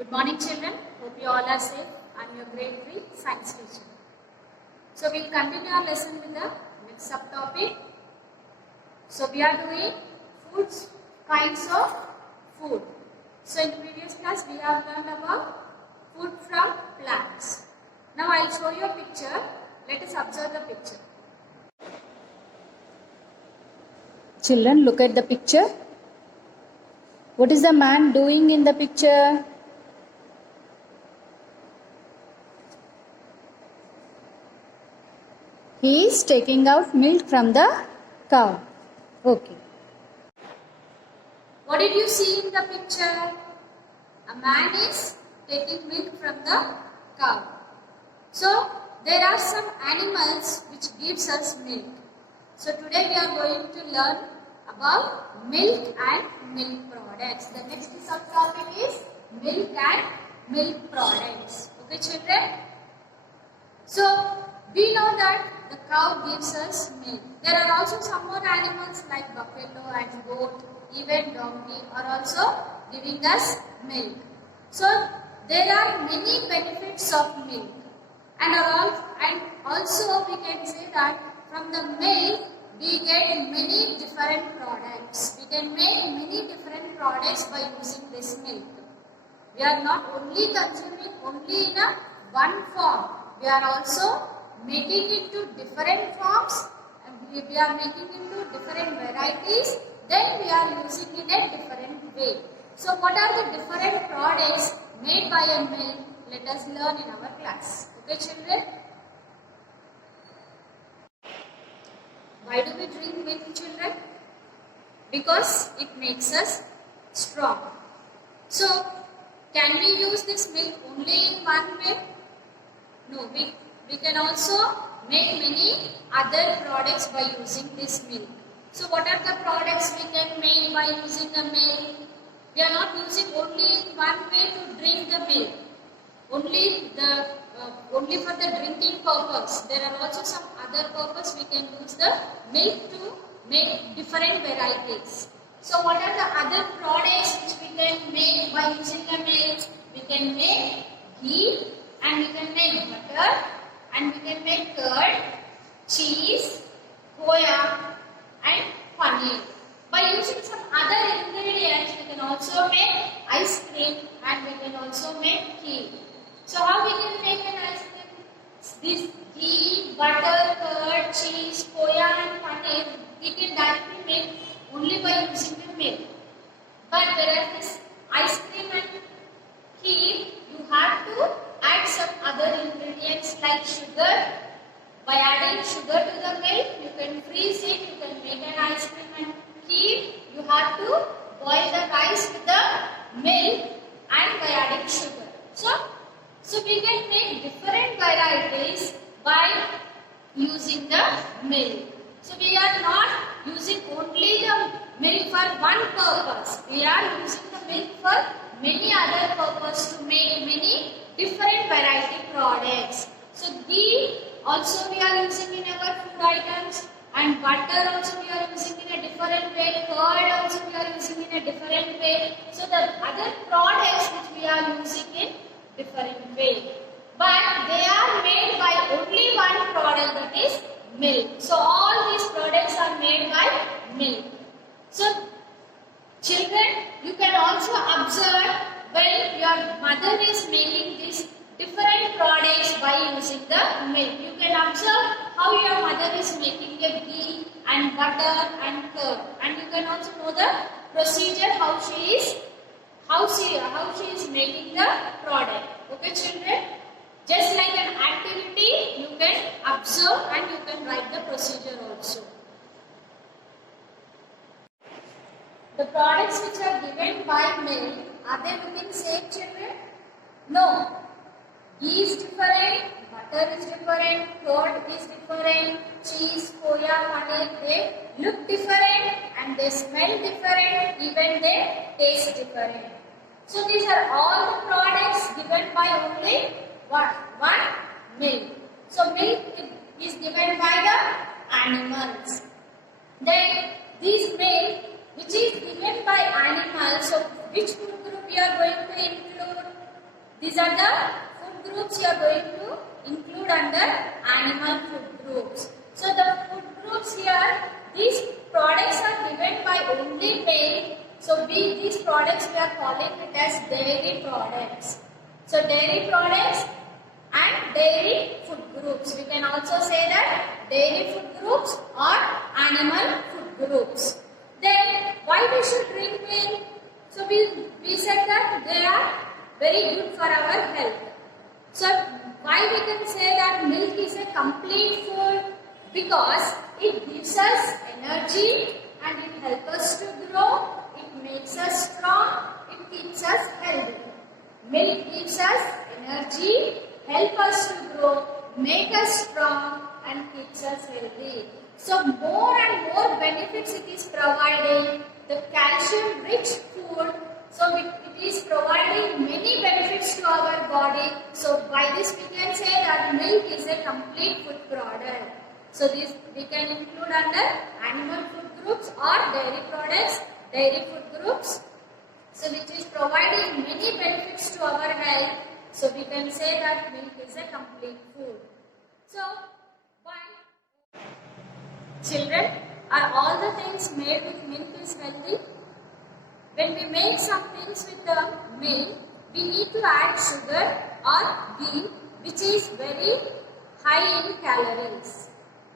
Good morning, children. Hope you all are safe. I'm your grade 3 science teacher. So we'll continue our lesson with the next subtopic. So we are doing foods, kinds of food. So in the previous class we have learned about food from plants. Now I'll show you a picture. Let us observe the picture. Children, look at the picture. What is the man doing in the picture? He is taking out milk from the cow. Okay. What did you see in the picture? A man is taking milk from the cow. So there are some animals which gives us milk. So today we are going to learn about milk and milk products. The next subtopic is milk and milk products. Okay, children? So we know that the cow gives us milk. There are also some more animals like buffalo and goat, even donkey are also giving us milk. So there are many benefits of milk, and also we can say that from the milk we get many different products. We can make many different products by using this milk. We are not only consuming only in a one form. We are also making into different forms, and we are making into different varieties, then we are using in a different way. So what are the different products made by a milk? Let us learn in our class. Okay, children? Why do we drink milk, children? Because it makes us strong. So can we use this milk only in one way? No, we can also make many other products by using this milk. So what are the products we can make by using the milk? We are not using only in one way to drink the milk. Only for the drinking purpose. There are also some other purpose we can use the milk to make different varieties. So what are the other products which we can make by using the milk? We can make ghee, and we can make butter, and we can make curd, cheese, khoya, and paneer. By using some other ingredients, we can also make ice cream, and we can also make kheer. So how we can make an ice cream? This ghee, butter, curd, cheese, khoya, and paneer, we can directly make only by using the milk. But whereas this ice cream and kheer, you have to add some other ingredients like sugar. By adding sugar to the milk, you can freeze it, you can make an ice cream, and kheer, you have to boil the rice with the milk and by adding sugar. So we can make different varieties by using the milk. So we are not using only the milk for one purpose. We are using the milk for many other purposes to make many different variety products. So ghee also we are using in our food items, and butter also we are using in a different way, curd also we are using in a different way. So the other products which we are using in different way. But they are made by only one product, that is milk. So all these products are made by milk. So children, you can also observe when your mother is making these different products by using the milk. You can observe how your mother is making the ghee and butter and curd, and you can also know the procedure how she is making the product. Okay, children? Just like an activity, you can observe and you can write the procedure also. The products which are given by milk, are they looking same, children? No. Ghee is different, butter is different, curd is different, cheese, khoya, paneer, they look different and they smell different, even they taste different. So these are all the products given by only one milk. So milk is given by the animals. Then this milk which is given by animals, so which food group we are going to include? These are the food groups you are going to include under animal food groups. So the food groups here, these products are given by only milk. So these products we are calling it as dairy products. So dairy products and dairy food groups. We can also say that dairy food groups or animal food groups. Then why we should drink milk? So we said that they are very good for our health. So why we can say that milk is a complete food? Because it gives us energy and it helps us to grow, it makes us strong, it keeps us healthy. Milk gives us energy, help us to grow, make us strong and keeps us healthy. So more and more benefits it is providing. The calcium rich food, so it is providing many benefits to our body. So by this we can say that milk is a complete food product. So this we can include under animal food groups or dairy products, dairy food groups. So which is providing many benefits to our health. So we can say that milk is a complete food. So why? Children, are all the things made with milk is healthy? When we make some things with the milk, we need to add sugar or ghee, which is very high in calories.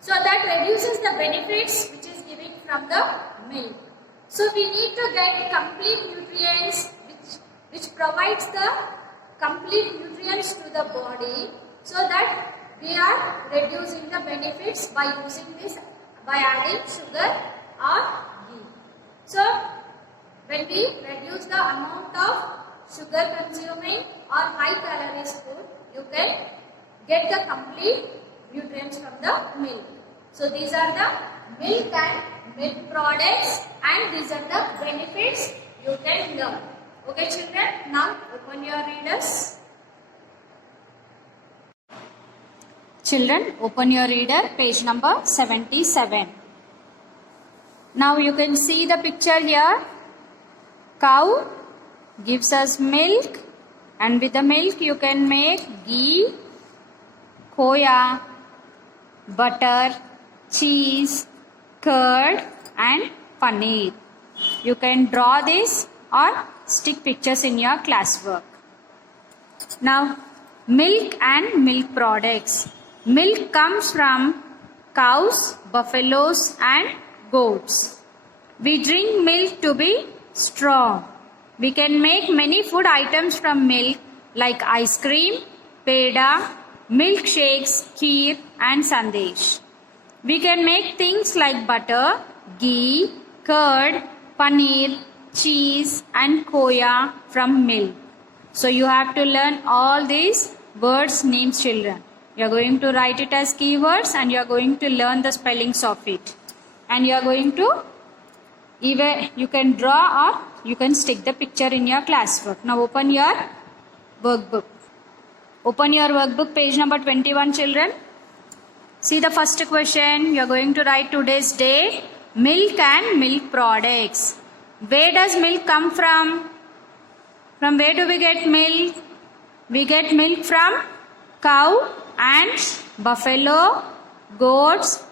So that reduces the benefits which is given from the milk. So we need to get complete nutrients which provides the complete nutrients to the body, so that we are reducing the benefits by using this, by adding sugar or ghee. So when we reduce the amount of sugar consuming or high calories food, you can get the complete nutrients from the milk. So these are the milk and milk products, and these are the benefits you can learn. Okay children, now open your readers. Children, open your reader, page number 77. Now you can see the picture here. Cow gives us milk, and with the milk you can make ghee, khoya, butter, cheese, curd and paneer. You can draw this or stick pictures in your classwork. Now, milk and milk products. Milk comes from cows, buffaloes and goats. We drink milk to be strong. We can make many food items from milk like ice cream, peda, milkshakes, kheer and sandesh. We can make things like butter, ghee, curd, paneer, cheese and khoya from milk. So you have to learn all these words, names, children. You are going to write it as keywords and you are going to learn the spellings of it. And you are going to either you can draw or you can stick the picture in your classwork. Now open your workbook. Open your workbook, page number 21, children. See the first question. You are going to write today's date. Milk and milk products. Where does milk come from? From where do we get milk? We get milk from cow and buffalo, goats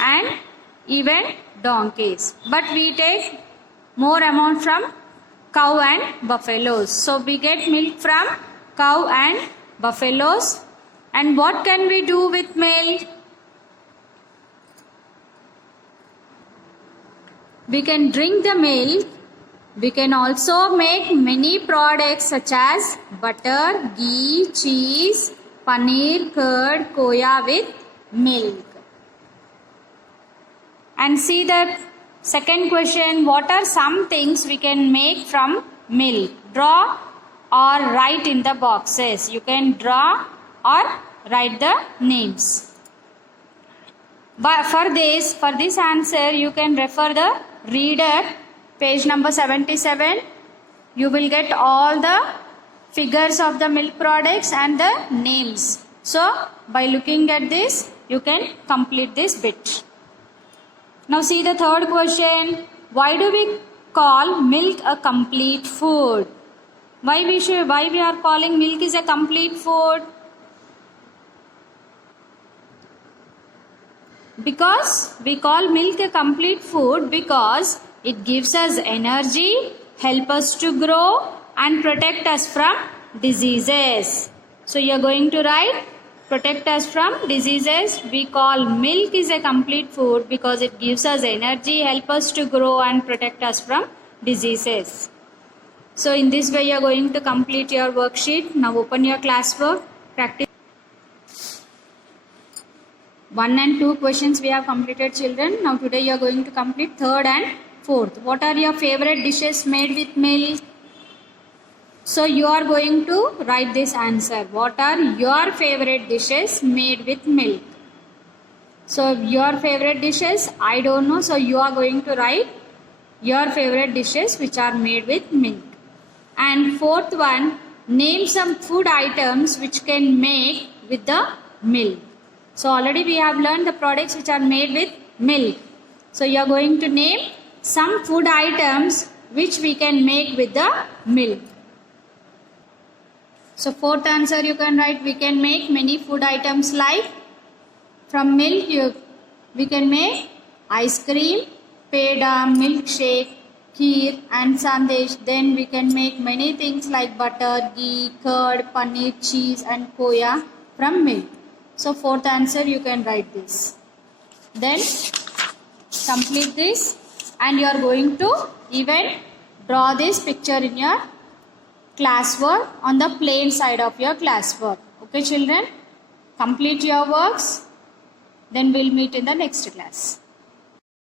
and even donkeys. But we take more amount from cow and buffaloes. So we get milk from cow and buffaloes. And what can we do with milk? We can drink the milk. We can also make many products such as butter, ghee, cheese, paneer, curd, khoya with milk. And see the second question. What are some things we can make from milk? Draw or write in the boxes. You can draw or write the names. But for this answer, you can refer the reader, page number 77. You will get all the figures of the milk products and the names. So by looking at this, you can complete this bit. Now see the third question. Why do we call milk a complete food? Why we are calling milk is a complete food? Because we call milk a complete food because it gives us energy, help us to grow and protect us from diseases. So you are going to write protect us from diseases. We call milk is a complete food because it gives us energy, help us to grow and protect us from diseases. So in this way you are going to complete your worksheet. Now open your classwork. Practice 1 and 2 questions we have completed, children. Now today you are going to complete 3rd and 4th. What are your favorite dishes made with milk? So you are going to write this answer. What are your favorite dishes made with milk? So your favorite dishes, I don't know. So you are going to write your favorite dishes which are made with milk. And 4th one, name some food items which can make with the milk. So already we have learned the products which are made with milk. So you are going to name some food items which we can make with the milk. So 4th answer you can write, we can make many food items like from milk we can make ice cream, peda, milkshake, kheer and sandesh. Then we can make many things like butter, ghee, curd, paneer, cheese and khoya from milk. So 4th answer you can write this. Then complete this and you are going to even draw this picture in your classwork on the plain side of your classwork. Okay children, complete your works. Then we'll meet in the next class.